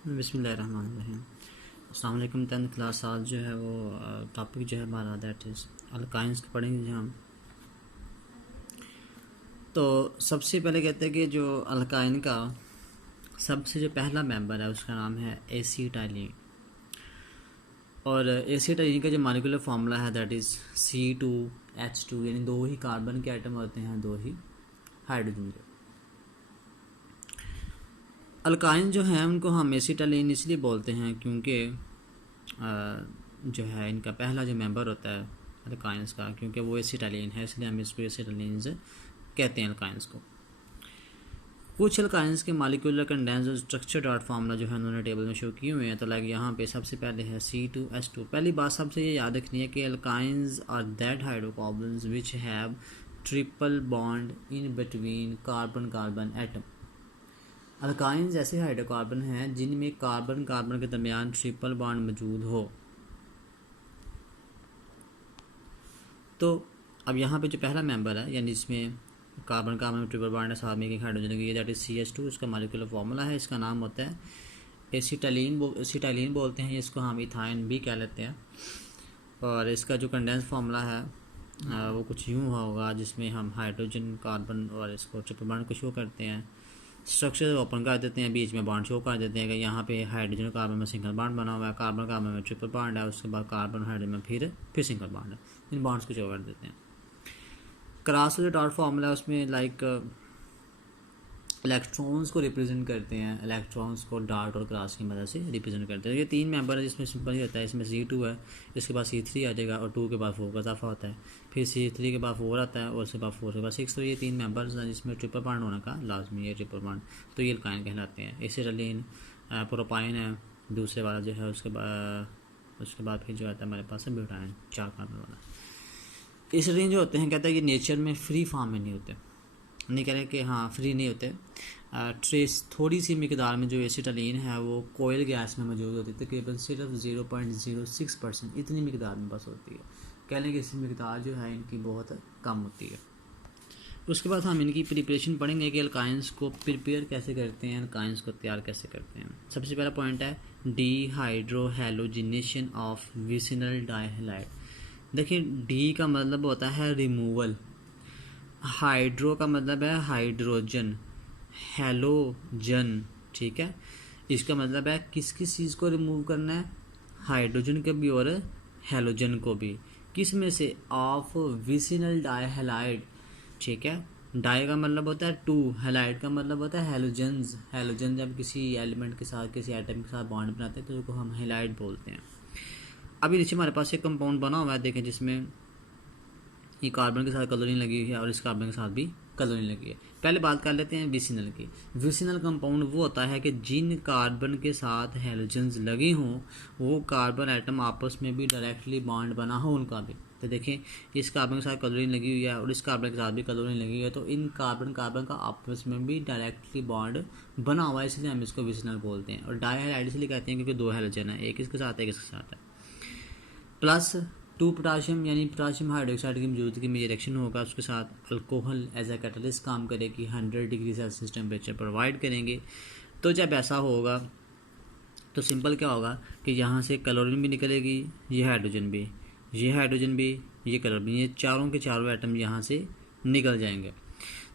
बिस्मिल्लाहिर्रहमानिर्रहीम। अस्सलाम वालेकुम। 10th क्लास आज जो है वो टॉपिक जो है हमारा दैट इज़ अल्काइंस का पढ़ेंगे हम। तो सबसे पहले कहते हैं कि जो अल्काइन का सबसे जो पहला मेंबर है उसका नाम है एसीटाइलिन। और एसीटाइलिन का जो मॉलिक्यूलर फार्मूला है दैट इज़ C2H2, यानी दो ही कार्बन के आइटम होते हैं, दो ही हाइड्रोजन के। अल्काइन जो हैं उनको हम एसीटाइलिन इसलिए बोलते हैं क्योंकि जो है इनका पहला जो मेंबर होता है अल्काइंस का, क्योंकि वो एसीटाइलिन है इसलिए हम इसको एसीटाइलिन कहते हैं अल्काइंस को। कुछ अल्काइंस के मॉलिक्यूलर कंडेंस और स्ट्रक्चर डॉट फार्मूला जो है उन्होंने टेबल में शो किए हुए हैं। तो लाइक यहाँ पे सबसे पहले है C2H2। पहली बात सबसे ये याद रखनी है कि alkynes are that hydrocarbons which have triple bond in between carbon carbon atom. Alkynes ऐसे हाइड्रोकार्बन हैं जिनमें कार्बन कार्बन के दरमियान ट्रिपल बॉन्ड मौजूद हो। तो अब यहाँ पे जो पहला मेंबर है यानी जिसमें कार्बन कार्बन में ट्रिपल बॉन्ड है, साथ में एक हाइड्रोजन की, दैट इज़ CH2। इसका मॉलिक्यूलर फार्मूला है, इसका नाम होता है एसीटाइलिन बोलते हैं, इसको हम इथाइन भी कह लेते हैं। और इसका जो कंडेंस फार्मूला है वो कुछ यूँ होगा जिसमें हम हाइड्रोजन कार्बन और इसको ट्रिपल बॉन्ड को शो करते हैं, स्ट्रक्चर ओपन कर देते हैं, बीच में बॉन्ड शो कर देते हैं कि यहाँ पे हाइड्रोजन कार्बन में सिंगल बॉन्ड बना हुआ है, कार्बन कार्बन में ट्रिपल बॉन्ड है, उसके बाद कार्बन हाइड्रोजन में फिर सिंगल बॉन्ड है। इन बॉन्ड्स को शो कर देते हैं। क्रॉस जो डॉट फार्मूला है उसमें लाइक इलेक्ट्रॉन्स को रिप्रेजेंट करते हैं, इलेक्ट्रॉन्स को डॉट और क्रॉस की मदद से रिप्रेजेंट करते हैं। ये तीन मेंबर है जिसमें सिंपल ही होता है। इसमें C2 है, इसके बाद C3 आ जाएगा और 2 के बाद 4 का इजाफा होता है, फिर C3 के बाद 4 आता है और उसके बाद 4 के बाद 6। तो ये तीन मेंबर्स हैं जिसमें ट्रिपल बॉन्ड होने का लाजमी है, ट्रिपल बॉन्ड। तो ये अल्काइन कहलाते हैं। एसिटाइलिन प्रोपाइन है दूसरे वाला जो है, उसके बाद फिर जो आता है हमारे पास है ब्यूटाइन, 4 कार्बन वाला। एसिटाइलिन जो होते हैं कहते हैं कि नेचर में फ्री फॉर्म में नहीं होते, नहीं कह रहे कि हाँ फ्री नहीं होते। ट्रेस थोड़ी सी मिकदार में जो एसिटाइलिन है वो कोयल गैस में मौजूद होती है, तकरीबन सिर्फ 0.06% इतनी मिकदार में बस होती है। कह लें कि इसकी मिकदार जो है इनकी बहुत कम होती है। उसके बाद हम इनकी प्रिपरेशन पढ़ेंगे कि अल्काइंस को प्रिपेयर कैसे करते हैं, अल्काइंस को तैयार कैसे करते हैं। सबसे पहला पॉइंट है डीहाइड्रोहैलोजिनेशन ऑफ विसिनल डाइहैलाइड। देखिए डी का मतलब होता है रिमूवल, हाइड्रो का मतलब है हाइड्रोजन, हैलोजन, ठीक है। इसका मतलब है किस किस चीज़ को रिमूव करना है, हाइड्रोजन को भी और हैलोजन को भी। किस में से, ऑफ विसिनल डाइहैलाइड, ठीक है। डाई का मतलब होता है 2, हैलाइड का मतलब होता है हैलोजन्स। हैलोजन जब किसी एलिमेंट के साथ, किसी एटम के साथ बॉन्ड बनाते हैं तो उसको हम हैलाइड बोलते हैं। अभी नीचे हमारे पास एक कंपाउंड बना हुआ है, देखें, जिसमें ये कार्बन के साथ क्लोरीन लगी हुई है और इस कार्बन के साथ भी क्लोरीन लगी है। पहले बात कर लेते हैं विसिनल की। विसिनल कंपाउंड वो होता है कि जिन कार्बन के साथ हैलोजन्स लगी हों वो कार्बन एटम आपस में भी डायरेक्टली बॉन्ड बना हो उनका भी। तो देखें इस कार्बन के साथ क्लोरीन लगी हुई है और इस कार्बन के साथ भी क्लोरीन लगी हुई है, तो इन कार्बन कार्बन का आपस में भी डायरेक्टली बॉन्ड बना हुआ है, इसलिए हम इसको विसिनल बोलते हैं। और डाइहैलाइड इसलिए कहते हैं क्योंकि दो हैलोजन है, एक इसके साथ एक इसके साथ है। प्लस 2 पोटाशियम यानी पोटाशियम हाइड्रोक्साइड की मौजूदगी में ये रिएक्शन होगा, उसके साथ अल्कोहल एज ए कैटलिस्ट काम करेगी, 100 डिग्री सेल्सियस टेम्परेचर प्रोवाइड करेंगे। तो जब ऐसा होगा तो सिंपल क्या होगा कि यहाँ से क्लोरीन भी निकलेगी, ये हाइड्रोजन भी, ये हाइड्रोजन भी, ये क्लोरीन भी, ये चारों के चारों एटम यहाँ से निकल जाएंगे।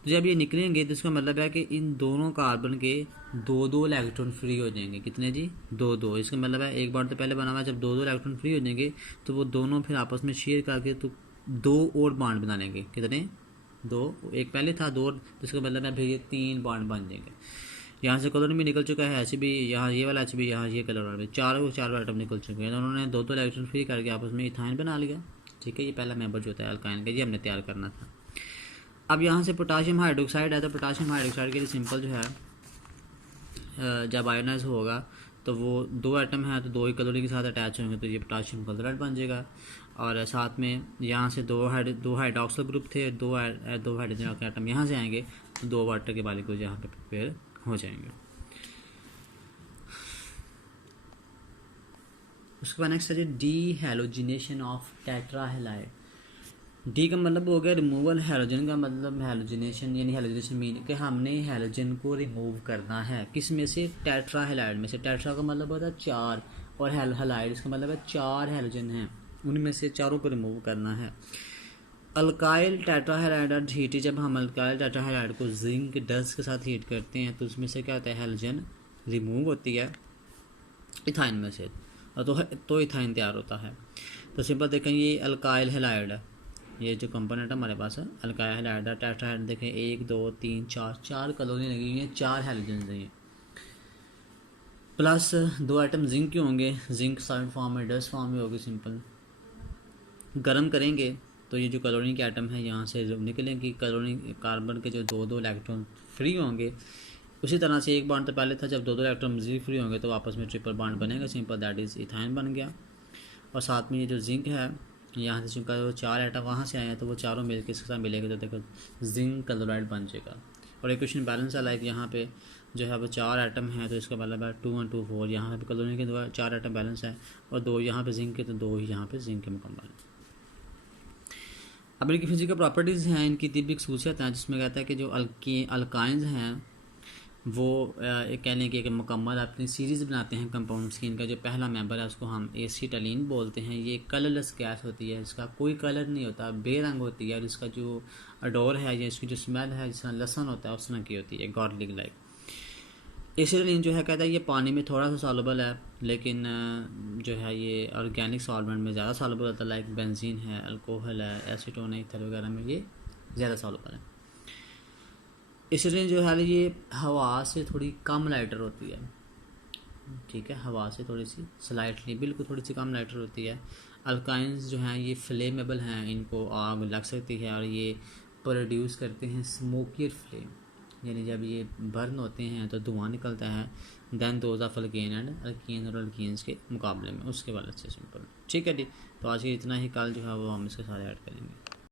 तो जब ये निकलेंगे तो इसका मतलब है कि इन दोनों कार्बन के 2-2 इलेक्ट्रॉन फ्री हो जाएंगे। कितने जी? 2-2। इसका मतलब है एक बार तो पहले बना हुआ, जब 2-2 इलेक्ट्रॉन फ्री हो जाएंगे तो वो दोनों फिर आपस में शेयर करके तो 2 और बॉन्ड बना लेंगे। कितने? 2। एक पहले था 2, तो इसका मतलब है फिर ये 3 बॉन्ड बन जाएंगे। यहाँ से क्लोरीन भी निकल चुका है, ऐसे भी यहाँ ये वाला, ऐसे भी यहाँ ये कलर भी, चारों एटम निकल चुके हैं। तो उन्होंने 2-2 इलेक्ट्रॉन फ्री करके आपस में इथाइन बना लिया, ठीक है। ये पहला मेंबर जो होता है अल्काइन का, ये हमने तैयार करना था। अब यहाँ से पोटाशियम हाइड्रोक्साइड है, तो पोटाशियम हाइड्रोक्साइड के लिए सिंपल जो है जब आयोनाइज होगा तो वो 2 एटम है तो 2 ही क्लोरीन के साथ अटैच होंगे, तो ये पोटाशियम क्लोराइड बन जाएगा। और साथ में यहाँ से 2 हाइड्रोक्सिल ग्रुप थे, 2 हाइड्रोजन के एटम यहाँ से आएंगे तो 2 वाटर के मॉलिक्यूल यहाँ पे प्रिपेयर हो जाएंगे। उसके बाद नेक्स्ट है डीहैलोजिनेशन ऑफ टेट्राहैलाइड। डी का मतलब हो गया रिमूवल, हैलोजन का मतलब हैलोजिनेशन, यानी हैलोजिनेशन मीन कि हमने हैलोजन को रिमूव करना है। किस में से? टेट्रा हैलाइड में से। टेट्रा का मतलब होता है 4 और हैलाइड इसका मतलब है 4 हैलोजन हैं, उनमें से चारों को रिमूव करना है। अल्काइल टेट्राहेलाइड हीट, जब हम अल्काइल टेट्राहेलाइड को जिंक डस्ट के साथ हीट करते हैं तो उसमें से क्या होता है? हैलोजन रिमूव होती है इथाइन में से, तो इथाइन तैयार होता है। तो सिंपल देखें, ये अल्काइल हैलाइड है, ये जो कंपोनेंट है हमारे पास है अल्काइल हैलाइड है। टेट्राहेलाइड देखें 1 2 3 4 कलोनी लगी हुई है, 4 हैलोजन हैं। प्लस 2 आइटम जिंक के होंगे, जिंक सॉलिड फॉर्म में, डस्ट फॉर्म में होगी। सिंपल गर्म करेंगे तो ये जो कलोनी के आइटम है यहाँ से जब निकलेंगे, कलोनी कार्बन के जो 2 इलेक्ट्रॉन फ्री होंगे। उसी तरह से एक बॉन्ड तो पहले था, जब 2 इलेक्ट्रॉन फ्री होंगे तो आपस में ट्रिपल बॉन्ड बनेगा। सिंपल दैट इज़ इथाइन बन गया। और साथ में ये जो जिंक है, यहाँ से जिनका जो 4 आइटम वहाँ से आए हैं तो वो चारों मिलकर इसके साथ मिलेंगे तो देखो जिंक क्लोराइड बन जाएगा। और इक्वेशन बैलेंस है, लाइक यहाँ पे जो है वो 4 आइटम है तो इसका मतलब है 2 1 2 4, यहाँ पे कलोनी के 4 आइटम बैलेंस है और 2 यहाँ पे जिंक के, तो 2 ही यहाँ पे जिंक के मुकम्मल है। अब इनकी फिजिकल प्रॉपर्टीज़ हैं, इनकी तीव्र खसूसियत हैं, जिसमें कहता है कि जो अल्काइंस हैं वो एक कह लें कि एक मुकम्मल अपनी सीरीज़ बनाते हैं कंपाउंड्स की। इनका जो पहला मेंबर है उसको हम एसिटालीन बोलते हैं। ये कलरलेस गैस होती है, इसका कोई कलर नहीं होता, बेरंग होती है और इसका जो अडोर है या इसकी जो स्मेल है जिस तरह लहसुन होता है उस तरह की होती है, गार्लिक लाइक। एसिटालीन जो है कहता है ये पानी में थोड़ा सा सॉल्युबल है, लेकिन जो है ये ऑर्गेनिक सॉल्वेंट में ज़्यादा सॉल्युबल होता है, लाइक बेंजीन है, अल्कोहल है, एसीटोन है, इथर वगैरह में ये ज़्यादा सॉल्युबल है। एसिटालीन जो है ये हवा से थोड़ी कम लाइटर होती है, ठीक है, हवा से थोड़ी सी स्लाइटली बिल्कुल थोड़ी सी कम लाइटर होती है। अल्काइंस जो हैं ये फ्लेमेबल हैं, इनको आग लग सकती है और ये प्रोड्यूस करते हैं स्मोकियर फ्लेम, यानी जब ये बर्न होते हैं तो धुआं निकलता है। Then those of alkane and alkene और अल्कीन्स के मुकाबले में उसके वाले से सिंपल। ठीक है जी, तो आज के इतना ही, कल जो है वो हम इसके साथ ऐड करेंगे।